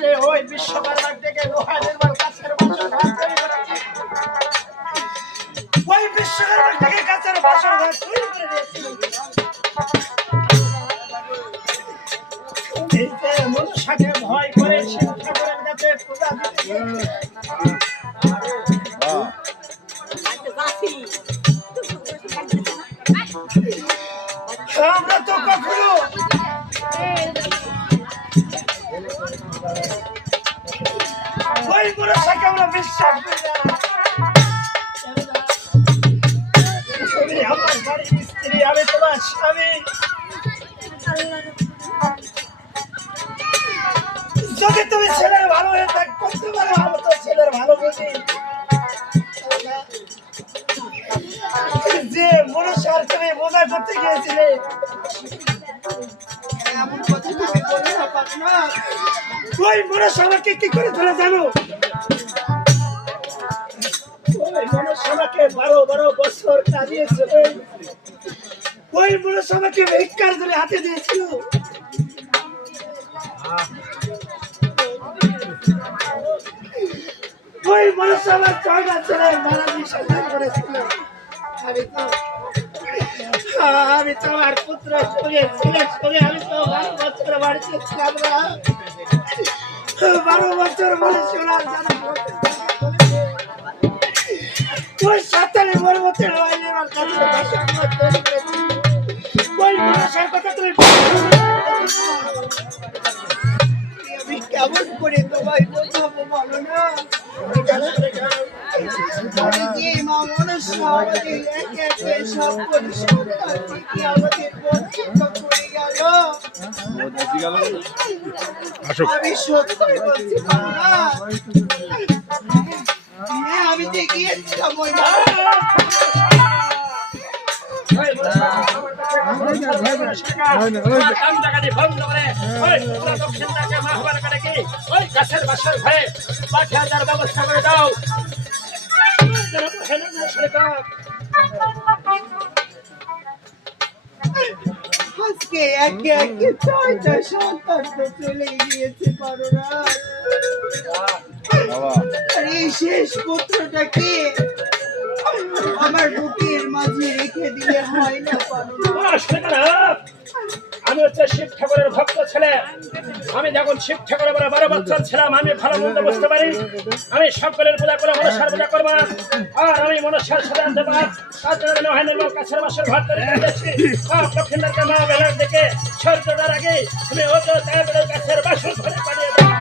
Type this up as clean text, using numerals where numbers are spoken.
যে ওই বিশ্বকর্মার থেকে লোহা নির্মাণ কাছের বাসর ঘর তৈরি করেছি। ওই বিশ্বকর্মার থেকে কাছের বাসর ঘর তৈরি করে দিয়েছি। মনুষ্যকে ভয় করে শিব ঠাকুরের কাছে পূজা দিতে আমরা তো কখনো ওই মনুষ্যকে আমরা বিশ্বাস করি না। আমার বাড়ির স্ত্রী, আমি তোমার স্বামী। যদি তুমি ছেলের ভালো হয়ে থাক করতে পারো, আমি তো ছেলের ভালো বুঝি। যে মনুষ্যার তুমি বোঝা করতে গিয়েছিলে, ওই মনুষ্য আমাকে কি করে তোলা জানো? ওই মনুষ্য আমাকে 12 বছর কাঁদিয়েছিল। ওই মনুষ্য আমাকে ভিক্ষার ধরে হাতে দিয়েছিল। ওই মনুষ্য আমার 6টা ছেলে মারা দিয়ে সন্তান করেছিল। আমি তো আমার পুত্র সঙ্গে ছেলের সঙ্গে আমি তো 12 বছর বাড়িতে ছিলাম না। 12 বছর বলে শোনার জানা ওই সাঁতারে মরমতের আমার কাছে ওই মনুষ্যের কথা তুমি আমি কেমন করে তোমায় বোঝাবো বলো না? আমি যে মা মনুষ্য আমাদের একে একে সব পরিষ্কার থেকে আমাদের বঞ্চিত করে গেল। আমি সত্যি বলছি না, আমি যে গিয়েছিলাম ওই ব্যবস্থা করে দাও। আজকে একে একে 6টা সন্তান তো চলে গিয়েছে পারো না। আর এই শেষ পুত্রটাকে আমার বুকের মাঝে রেখে দিলে হয় না পারো না। আমি হচ্ছে শিব ঠাকুরের ভক্ত ছেলে। আমি যখন শিব ঠাকুরের 12 বছর ছিলাম, আমি ভালো মন্দ বুঝতে পারি। আমি সকলের পূজা করে মনসার পূজা করবো। আর আমি মনসার সাথে আনতে পার তার জন্য লোহা নির্মাণ কাছের বাসর ঘর তৈরি করে দিয়েছি। লক্ষ্মীনাথকে মা বেলার দিকে সূর্যোদয়ের আগে তুমি কাছের বাসর ঘরে পাঠিয়ে